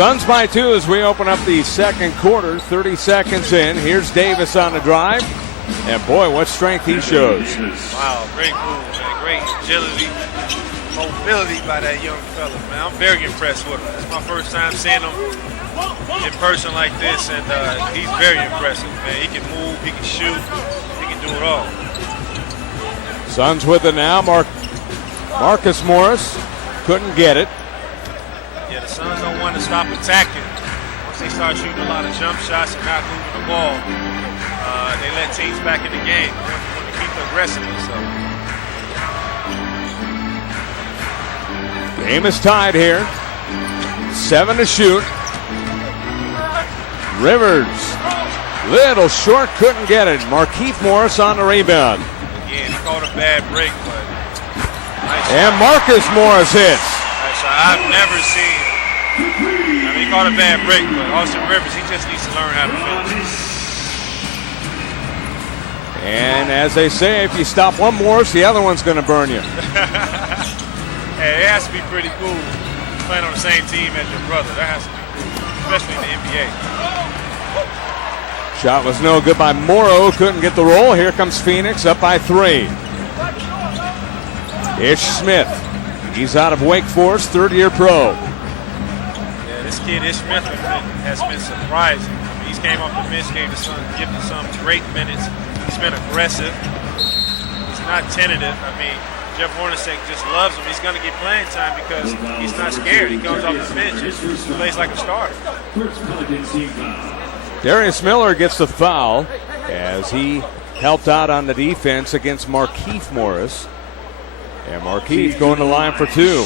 Suns by 2 as we open up the second quarter. 30 seconds in. Here's Davis on the drive. And boy, what strength he shows. Wow, great move, man. Great agility, mobility by that young fella, man. I'm very impressed with him. It's my first time seeing him in person like this, and he's very impressive, man. He can move, he can shoot, he can do it all. Suns with it now. Marcus Morris couldn't get it. Yeah, the Suns don't want to stop attacking. Once they start shooting a lot of jump shots and not moving the ball, they let teams back in the game. They want to keep the aggressiveness up. Game is tied here. 7 to shoot. Rivers, little short, couldn't get it. Markieff Morris on the rebound. Again, he caught a bad break, but nice and shot. Marcus Morris hits. Nice shot. I've never seen. I mean, he caught a bad break, but Austin Rivers, he just needs to learn how to finish. And as they say, if you stop one Morris, the other one's going to burn you. Hey, it has to be pretty cool playing on the same team as your brother. That has to be cool, especially in the NBA. Shot was no good by Morrow. Couldn't get the roll. Here comes Phoenix up by 3. Ish Smith. He's out of Wake Forest, third-year pro. Yeah, this kid, Ish Smith, has been surprising. I mean, he's came off the bench, gave the Suns, given some great minutes. He's been aggressive. He's not tentative. I mean, Jeff Hornacek just loves him. He's going to get playing time because he's not scared. He comes off the bench and plays like a starter. Darius Miller gets the foul as he helped out on the defense against Markieff Morris. And Markieff going to line for 2.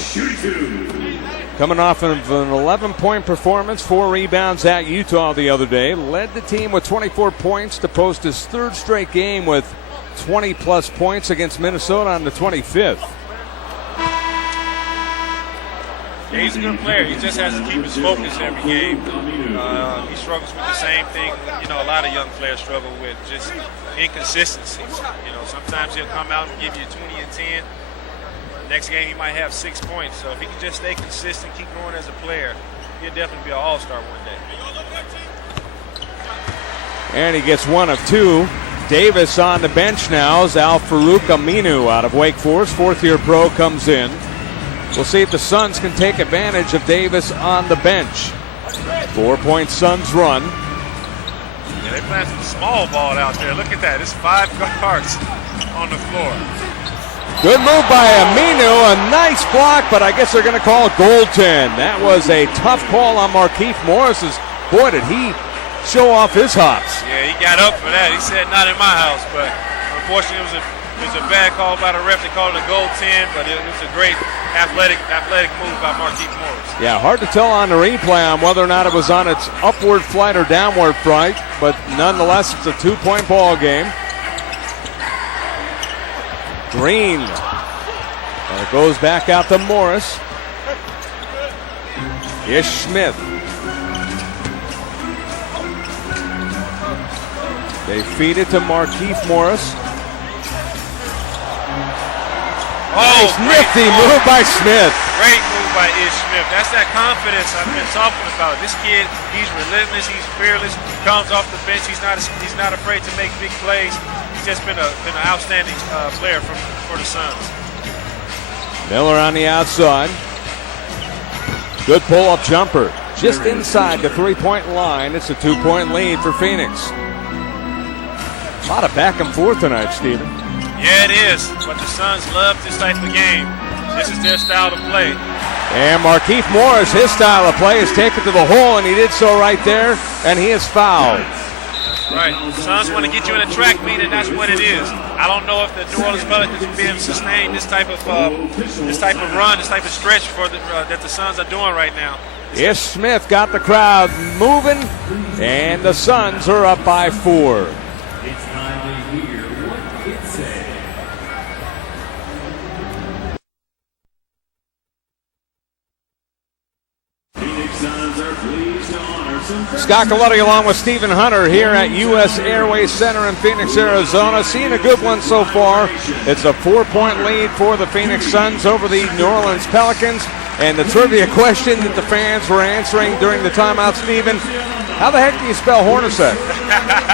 Coming off of an 11-point performance, 4 rebounds at Utah the other day. Led the team with 24 points to post his third straight game with 20-plus points against Minnesota on the 25th. Yeah, he's a good player. He just has to keep his focus every game. He struggles with the same thing, you know, a lot of young players struggle with, just inconsistencies. You know, sometimes he'll come out and give you 20 and 10. Next game he might have 6 points. So if he can just stay consistent, keep growing as a player, he'll definitely be an all-star one day. And he gets 1 of 2. Davis on the bench now as Al-Farouq Aminu out of Wake Forest, fourth-year pro, comes in. We'll see if the Suns can take advantage of Davis on the bench. 4-point Suns run. Yeah, they playing some small ball out there. Look at that. It's 5 guards on the floor. Good move by Aminu. A nice block, but I guess they're going to call a goaltend. That was a tough call on Markieff Morris's. Boy, did he show off his hops. Yeah, he got up for that. He said, not in my house, but unfortunately it was a bad call by the ref. They called it a goaltend, but it was a great athletic move by Markieff Morris. Yeah, hard to tell on the replay on whether or not it was on its upward flight or downward flight, but nonetheless, it's a 2-point ball game. Green. And it goes back out to Morris. Ish Smith. They feed it to Markieff Morris. Nice nifty move by Smith. Great move by Ish Smith. That's that confidence I've been talking about. This kid, he's relentless, he's fearless, comes off the bench, he's not afraid to make big plays. He's just been an outstanding player for the Suns. Miller on the outside. Good pull-up jumper. Just inside the 3-point line. It's a 2-point lead for Phoenix. A lot of back and forth tonight, Steven. Yeah, it is. But the Suns love this type of game. This is their style to play. And Markieff Morris, his style of play is take it to the hole, and he did so right there, and he is fouled. Right. Suns want to get you in a track meet, and that's what it is. I don't know if the New Orleans Pelicans will be able to sustain this type of run, this type of stretch that the Suns are doing right now. Ish Smith got the crowd moving, and the Suns are up by 4. It's time to hear what it says. Phoenix Suns are pleased to honor some. Scott Galletti along with Stephen Hunter here at U.S. Airways Center in Phoenix, Arizona. Seeing a good one so far. It's a 4-point lead for the Phoenix Suns over the New Orleans Pelicans. And the trivia question that the fans were answering during the timeout, Stephen, how the heck do you spell Hornacek? Hornack.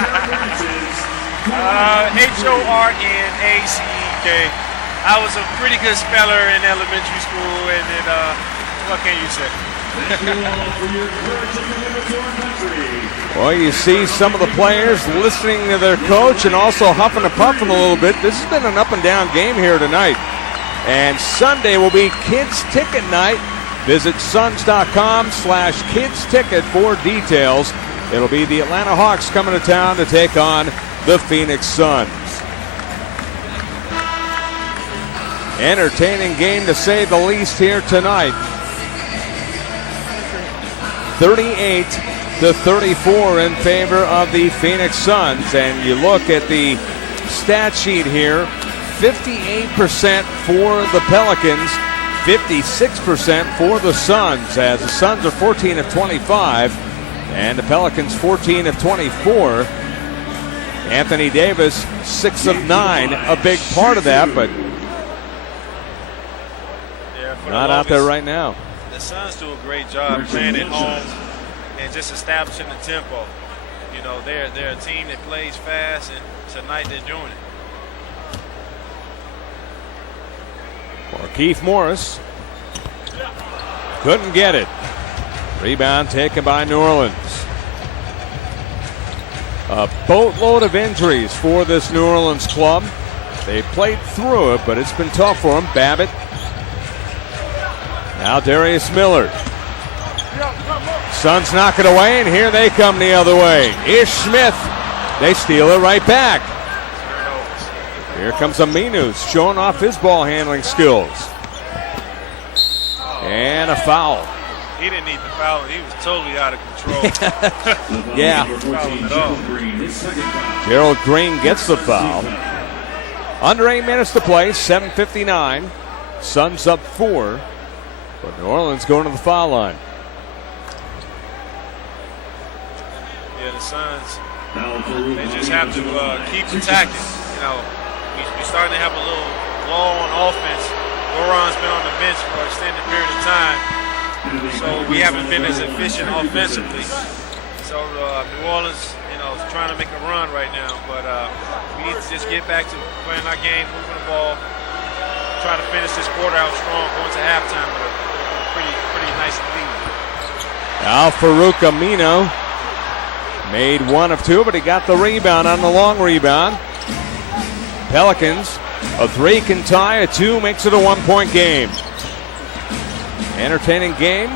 I was a pretty good speller in elementary school, and then what can you say? Well, you see some of the players listening to their coach and also huffing and puffing a little bit. This has been an up and down game here tonight. And Sunday will be Kids Ticket Night. Visit Suns.com/Kids Ticket for details. It'll be the Atlanta Hawks coming to town to take on the Phoenix Suns. Entertaining game to say the least here tonight. 38-34 in favor of the Phoenix Suns. And you look at the stat sheet here, 58% for the Pelicans, 56% for the Suns, as the Suns are 14 of 25 and the Pelicans 14 of 24. Anthony Davis 6 of 9, a big part of that, but not out there right now. The Suns do a great job playing at home and just establishing the tempo. You know, they're a team that plays fast, and tonight they're doing it. Markieff Morris couldn't get it. Rebound taken by New Orleans. A boatload of injuries for this New Orleans club. They played through it, but it's been tough for them. Babbitt. Now Darius Miller. Suns knock it away, and here they come the other way. Ish Smith. They steal it right back. Here comes Aminu showing off his ball handling skills. And a foul. He didn't need the foul. He was totally out of control. Yeah. Gerald Green gets the foul. Under 8 minutes to play, 7:59. Suns up 4. But New Orleans going to the foul line. Yeah, the Suns, they just have to keep attacking. You know, we're starting to have a little lull on offense. Goran's been on the bench for an extended period of time, so we haven't been as efficient offensively. So New Orleans, you know, is trying to make a run right now, but we need to just get back to playing our game, moving the ball, try to finish this quarter out strong, going to halftime with a pretty nice lead. Al-Farouq Aminu made 1 of 2, but he got the rebound on the long rebound. Pelicans, a 3 can tie, a 2 makes it a 1-point game. Entertaining game?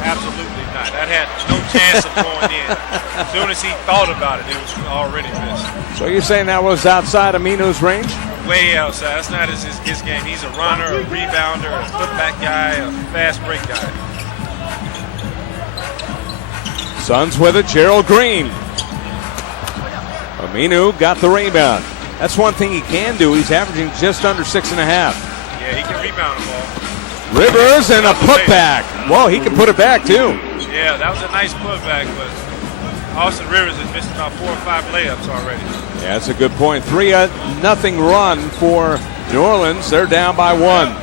Absolutely not. That had no chance of going in. As soon as he thought about it, it was already missed. So you're saying that was outside Aminu's range? Way outside. That's not his game. He's a runner, a rebounder, a putback guy, a fast break guy. Suns with it, Gerald Green. Aminu got the rebound. That's one thing he can do. He's averaging just under 6.5. Yeah, he can rebound the ball. Rivers and a putback. Whoa, he can put it back too. Yeah, that was a nice putback, but Austin Rivers has missed about 4 or 5 layups already. Yeah, that's a good point. 3-0 run for New Orleans. They're down by 1.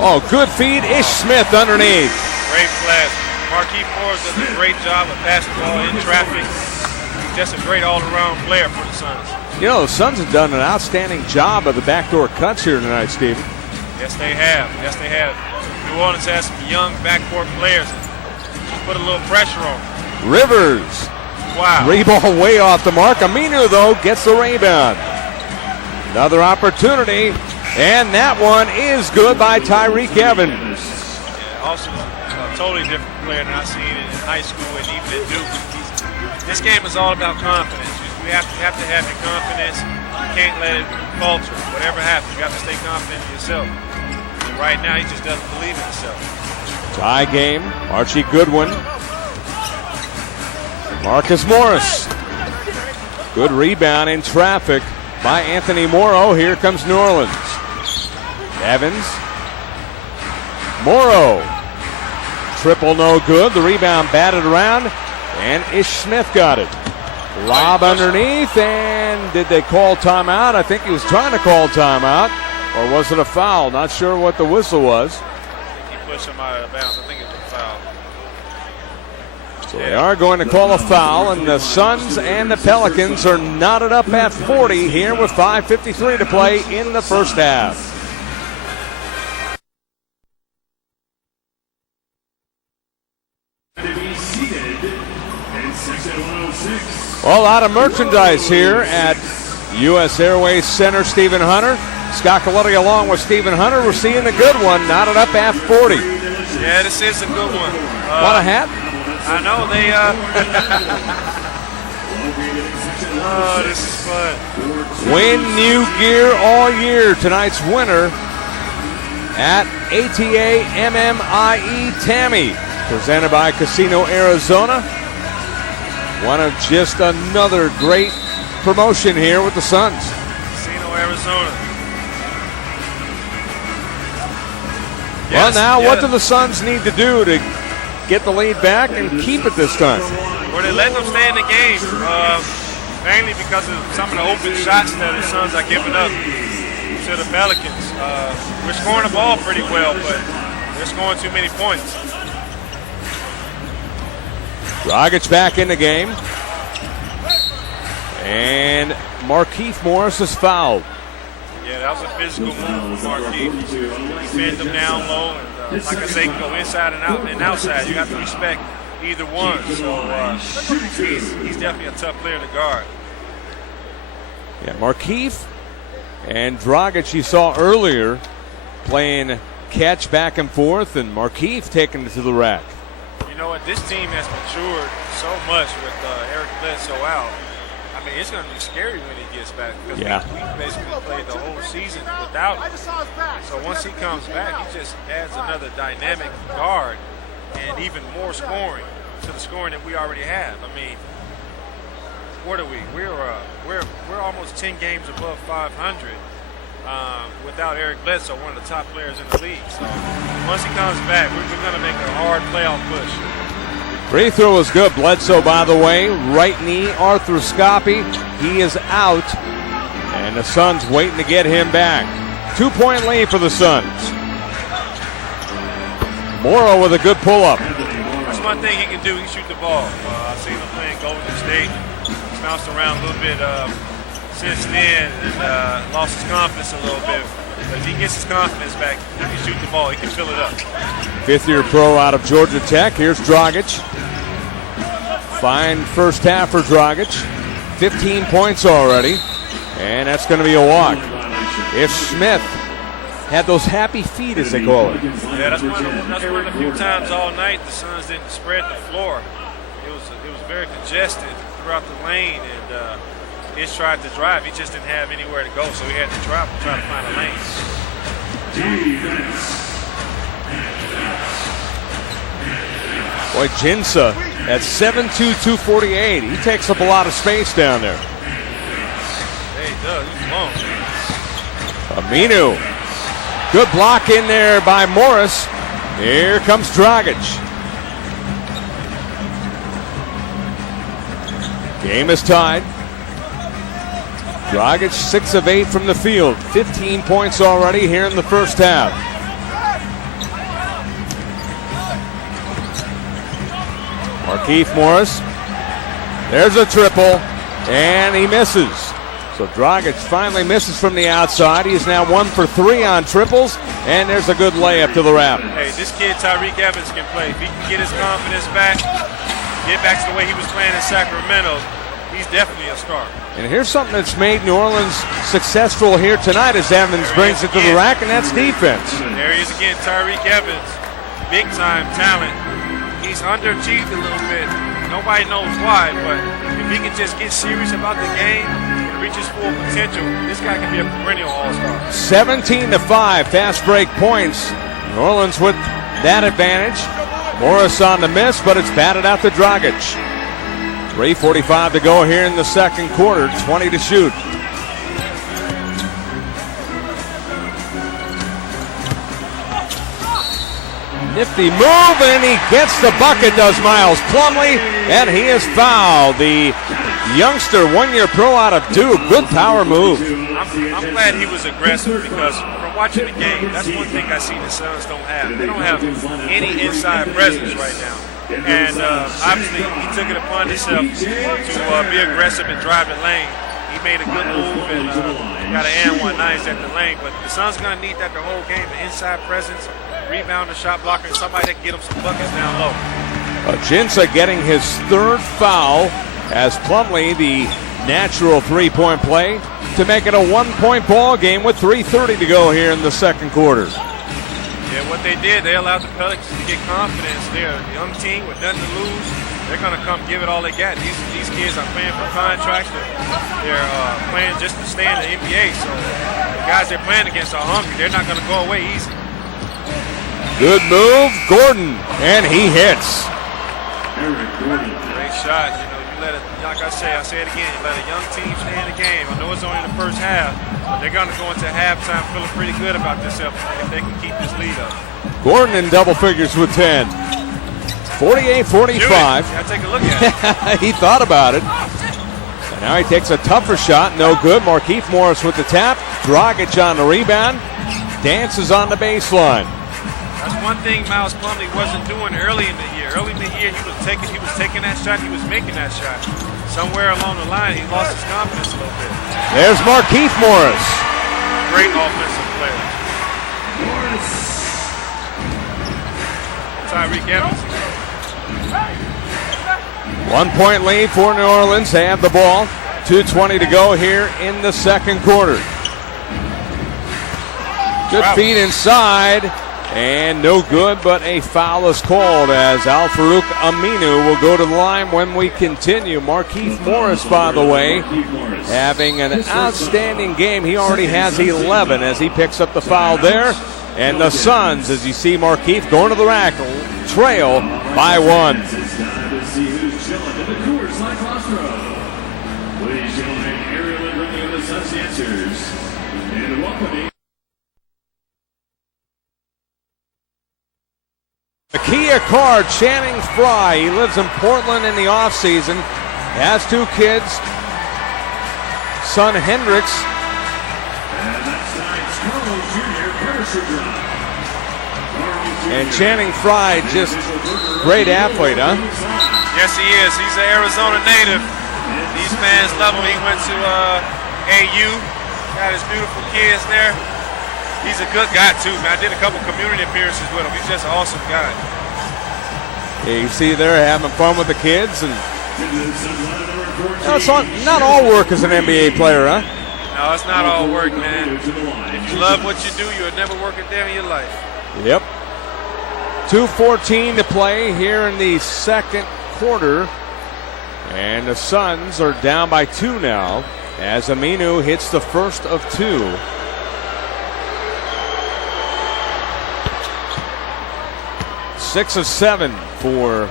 Oh, good feed. Ish Smith underneath. Great flash. Markieff Morris does a great job of passing the ball in traffic. He's just a great all-around player for the Suns. You know, the Suns have done an outstanding job of the backdoor cuts here tonight, Steven. Yes, they have. Yes, they have. New Orleans has some young backcourt players. Just put a little pressure on them. Rivers. Wow. 3 ball way off the mark. Aminu, though, gets the rebound. Another opportunity, and that one is good by Tyreke Evans. Yeah, also a totally different player than I've seen in high school and even at Duke. This game is all about confidence. You have to have your confidence. You can't let it falter. Whatever happens, you have to stay confident in yourself. And right now, he just doesn't believe in himself. Tie game. Archie Goodwin. Marcus Morris. Good rebound in traffic by Anthony Morrow. Here comes New Orleans. Evans. Morrow. Triple no good. The rebound batted around, and Ish Smith got it. Lob underneath, and did they call timeout? I think he was trying to call timeout. or was it a foul? Not sure what the whistle was. I think he pushed him out of bounds. I think it was a foul. So they are going to call a foul, and the Suns and the Pelicans are knotted up at 40 here with 5:53 to play in the first half. Well, a lot of merchandise here at U.S. Airways Center. Stephen Hunter, Scott Coletti along with Stephen Hunter. We're seeing a good one, knotted up at 40. Yeah, this is a good one. Want a hat? I know they. Oh, this is fun. Win new gear all year. Tonight's winner at ATA MMIE Tammy, presented by Casino Arizona. One of just another great promotion here with the Suns. Casino Arizona. Well, now what do the Suns need to do to get the lead back and keep it this time? Well, they let them stay in the game, mainly because of some of the open shots that the Suns are giving up to the Pelicans. We're scoring the ball pretty well, but they're scoring too many points. Dragic back in the game. And Markieff Morris is fouled. Yeah, that was a physical move from Markieff. He pinned him down low, and like I say, go inside and out and outside. You have to respect either one. So he's definitely a tough player to guard. Yeah, Markieff and Dragic you saw earlier playing catch back and forth, and Markieff taking it to the rack. You know what? This team has matured so much with Eric Bledsoe out. I mean, it's going to be scary when he gets back because we basically played the whole season without him. So once he comes back, he just adds another dynamic guard and even more scoring to the scoring that we already have. I mean, what are we? We're almost 10 games above 500 without Eric Bledsoe, one of the top players in the league. So once he comes back, we're going to make a hard playoff push. Free throw is good. Bledsoe, by the way, right knee arthroscopy. He is out, and the Suns waiting to get him back. 2-point lead for the Suns. Morrow with a good pull-up. That's one thing he can do. He can shoot the ball. I've seen him playing Golden State. He's bounced around a little bit since then and lost his confidence a little bit. But if he gets his confidence back, he can shoot the ball. He can fill it up. Fifth-year pro out of Georgia Tech. Here's Dragic. Fine first half for Dragic. 15 points already, and that's going to be a walk. If Smith had those happy feet, as they call it. Yeah, that's one of the few times all night the Suns didn't spread the floor. It was very congested throughout the lane, and Ish tried to drive. He just didn't have anywhere to go, so he had to travel, try to find a lane. Boy, Jinsa at 7'2", 248. He takes up a lot of space down there. Yeah, he does. He's long. Aminu. Good block in there by Morris. Here comes Dragic. Game is tied. Dragic 6 of 8 from the field. 15 points already here in the first half. Markieff Morris. There's a triple, and he misses. So Dragic finally misses from the outside. He is now 1 for 3 on triples, and there's a good layup to the rack. Hey, this kid Tyreke Evans can play. If he can get his confidence back, get back to the way he was playing in Sacramento, he's definitely a star. And here's something that's made New Orleans successful here tonight as Evans brings it to the rack, and that's defense. There he is again, Tyreke Evans, big-time talent. He's underachieved a little bit. Nobody knows why, but if he can just get serious about the game and reach his full potential, this guy can be a perennial all-star. 17-5, fast break points. New Orleans with that advantage. Morris on the miss, but it's batted out to Dragic. 3:45 to go here in the second quarter, 20 to shoot. Nifty move, and he gets the bucket, does Miles Plumlee, and he is fouled. The youngster, 1-year pro out of Duke. Good power move. I'm glad he was aggressive because from watching the game, that's one thing I see the Suns don't have. They don't have any inside presence right now. And obviously, he took it upon himself to be aggressive and drive the lane. He made a good move and got an and one nice at the lane. But the Suns are going to need that the whole game, the inside presence, rebounder, shot blocker, and somebody that can get him some buckets down low. Ajinça getting his third foul as Plumlee, the natural three-point play, to make it a one-point ball game with 3:30 to go here in the second quarter. Yeah, what they did, they allowed the Pelicans to get confidence. They're a young team with nothing to lose. They're going to come give it all they got. These kids are playing for contracts. They're playing just to stay in the NBA. So the guys they're playing against are hungry. They're not going to go away easy. Good move, Gordon, and he hits. Great shot. You know, you let it, like I say it again, you let a young team stay in the game. I know it's only the first half, but they're going to go into halftime feeling pretty good about themselves if they can keep this lead up. Gordon in double figures with 10. 48-45. Yeah, take a look at it. He thought about it. And now he takes a tougher shot. No good. Markieff Morris with the tap. Dragic on the rebound. Dances on the baseline. That's one thing Miles Plumlee wasn't doing early in the year. Early in the year, he was taking that shot. He was making that shot. Somewhere along the line, he lost his confidence a little bit. There's Markieff Morris. Great offensive player. Tyreke Evans. 1 point lead for New Orleans. They have the ball. 2:20 to go here in the second quarter. Good feed inside. And no good, but a foul is called as Al-Farouq Aminu will go to the line when we continue. Markieff Morris, by the way, having an outstanding game. He already has 11 as he picks up the foul there. And the Suns, as you see Markieff going to the rack, trail by 1. Ladies and gentlemen, Ariel and Remy of the Suns dancers. And welcoming Nakia Card, Channing Frye. He lives in Portland in the offseason. Has 2 kids. Son Hendricks. And that's tonight's Carlos Jr. parachute drop. And Channing Frye, just great athlete, huh? Yes, he is. He's an Arizona native. These fans love him. He went to AU. Got his beautiful kids there. He's a good guy, too, man. I did a couple community appearances with him. He's just an awesome guy. Yeah, you see there having fun with the kids. And it's not all work as an NBA player, huh? No, it's not all work, man. If you love what you do, you'll never work a day in your life. Yep. 2:14 to play here in the second quarter. And the Suns are down by 2 now as Aminu hits the first of 2. Six of 7 for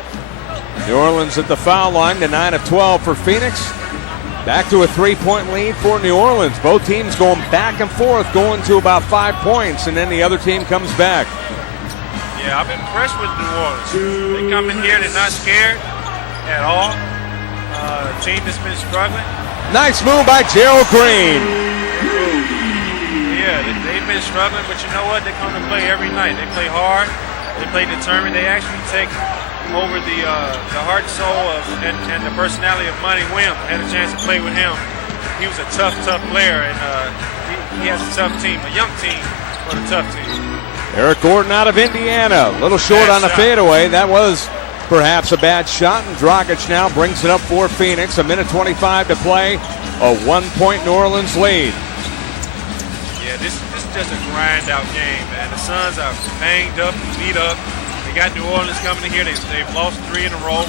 New Orleans at the foul line to 9 of 12 for Phoenix. Back to a 3-point lead for New Orleans. Both teams going back and forth, going to about 5 points, and then the other team comes back. Yeah, I've been impressed with New Orleans. They come in here, they're not scared at all. A team that's been struggling. Nice move by Gerald Green. Yeah, they've been struggling, but you know what? They come to play every night. They play hard. They play determined. They actually take over the heart and soul of and the personality of Monty Williams. I had a chance to play with him. He was a tough player, and he has a tough team, a young team, but a tough team. Eric Gordon out of Indiana, a little short on the fadeaway. That was perhaps a bad shot, and Dragic now brings it up for Phoenix. 1:25 to play, a 1-point New Orleans lead. Yeah, this is just a grind-out game, man. The Suns are banged up, beat up. They got New Orleans coming in here. They've lost 3 in a row.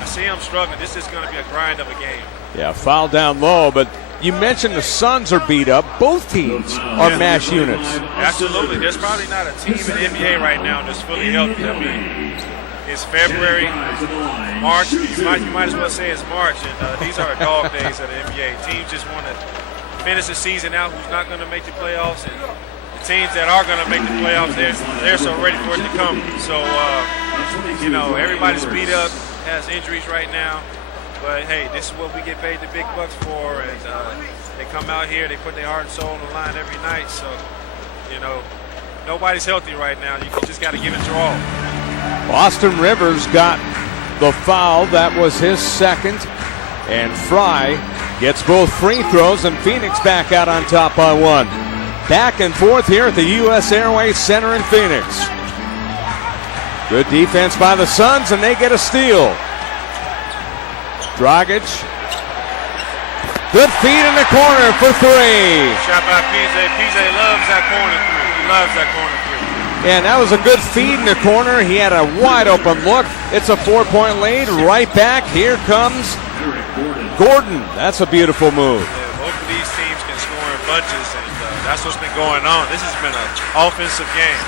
I see them struggling. This is going to be a grind of a game. Yeah, foul down low, but you mentioned the Suns are beat up. Both teams are mash units. Absolutely. There's probably not a team in the NBA right now that's fully healthy. I mean, it's February, March. You might as well say it's March, and these are dog days of the NBA. Teams just want to finish the season out who's not going to make the playoffs, and the teams that are going to make the playoffs, they're so ready for it to come. So, everybody's beat up, has injuries right now. But, hey, this is what we get paid the big bucks for, and They come out here, they put their heart and soul on the line every night. So, you know, nobody's healthy right now. You just got to give it your all. Austin Rivers got the foul. That was his second. And Fry gets both free throws, and Phoenix back out on top by one. Back and forth here at the U.S. Airways Center in Phoenix. Good defense by the Suns, and they get a steal. Dragic. Good feed in the corner for three. Shot by PJ. PJ loves that corner three. He loves that corner three. And that was a good feed in the corner. He had a wide open look. It's a 4-point lead. Right back. Here comes Gordon. That's a beautiful move. Yeah, both of these teams can score in bunches, and that's what's been going on. This has been an offensive game.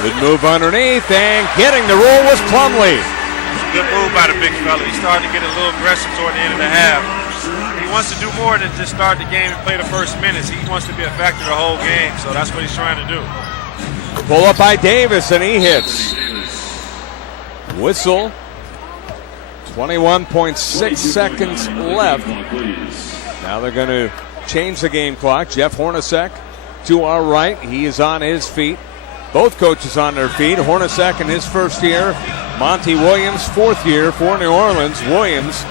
Good move underneath, and getting the roll was Plumlee. Good move by the big fella. He's starting to get a little aggressive toward the end of the half. He wants to do more than just start the game and play the first minutes. He wants to be a factor the whole game, so that's what he's trying to do. Pull up by Davis, and he hits. Whistle. 21.6 seconds left. Now they're going to change the game clock. Jeff Hornacek to our right. He is on his feet. Both coaches on their feet. Hornacek in his first year. Monty Williams, fourth year for New Orleans. Williams,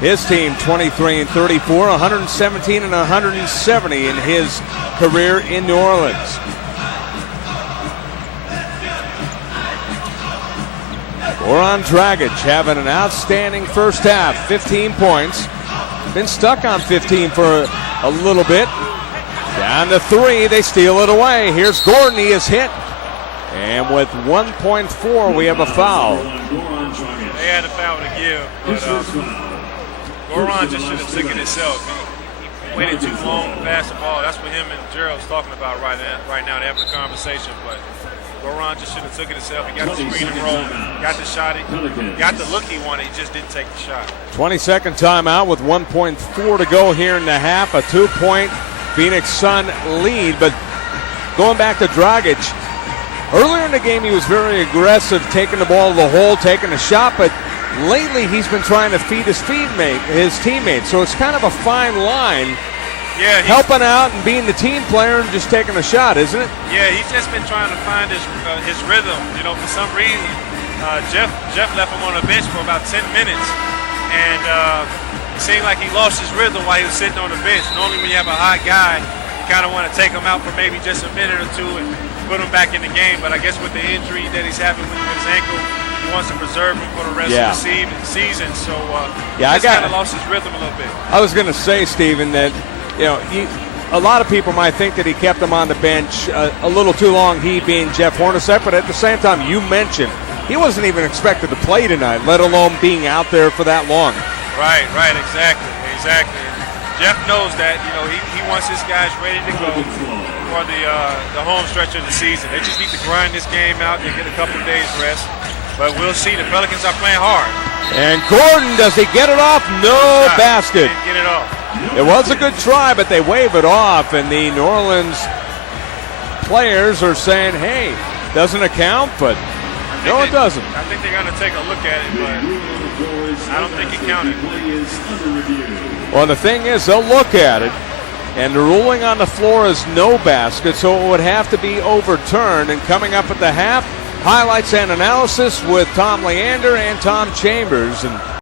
his team 23-34, 117 and 170 in his career in New Orleans. Goran Dragic having an outstanding first half, 15 points. Been stuck on 15 for a little bit. Down to three, they steal it away. Here's Gordon, he is hit. And with 1.4, we have a foul. They had a foul to give, but Goran just should have took it himself. He waited too long to pass the ball. That's what him and Gerald's talking about right now. They're having a conversation, but Goran just should have took it himself. He got the screen and roll, got the shot, got the look he wanted. He just didn't take the shot. 22nd timeout with 1.4 to go here in the half. A 2-point Phoenix Sun lead, but going back to Dragic, earlier in the game he was very aggressive, taking the ball to the hole, taking a shot, but lately he's been trying to feed his teammates, so it's kind of a fine line. Yeah, helping out and being the team player and just taking a shot, isn't it? Yeah, he's just been trying to find his rhythm. You know, for some reason, Jeff left him on the bench for about 10 minutes, and it seemed like he lost his rhythm while he was sitting on the bench. Normally when you have a hot guy, you kind of want to take him out for maybe just a minute or two and put him back in the game. But I guess with the injury that he's having with his ankle, he wants to preserve him for the rest of the season. So he kind of lost his rhythm a little bit. I was going to say, Stephen, that a lot of people might think that he kept him on the bench a little too long, he being Jeff Hornacek, but at the same time, you mentioned he wasn't even expected to play tonight, let alone being out there for that long. Right, exactly. And Jeff knows that, he wants his guys ready to go for the home stretch of the season. They just need to grind this game out and get a couple of days rest. But we'll see. The Pelicans are playing hard. And Gordon, does he get it off? No basket. Didn't get it off. It was a good try, but they wave it off, and the New Orleans players are saying, hey, doesn't it count? But no, it doesn't. I think they're going to take a look at it, but I don't think it counted. Well, the thing is, they'll look at it, and the ruling on the floor is no basket, so it would have to be overturned. And coming up at the half, highlights and analysis with Tom Leander and Tom Chambers. And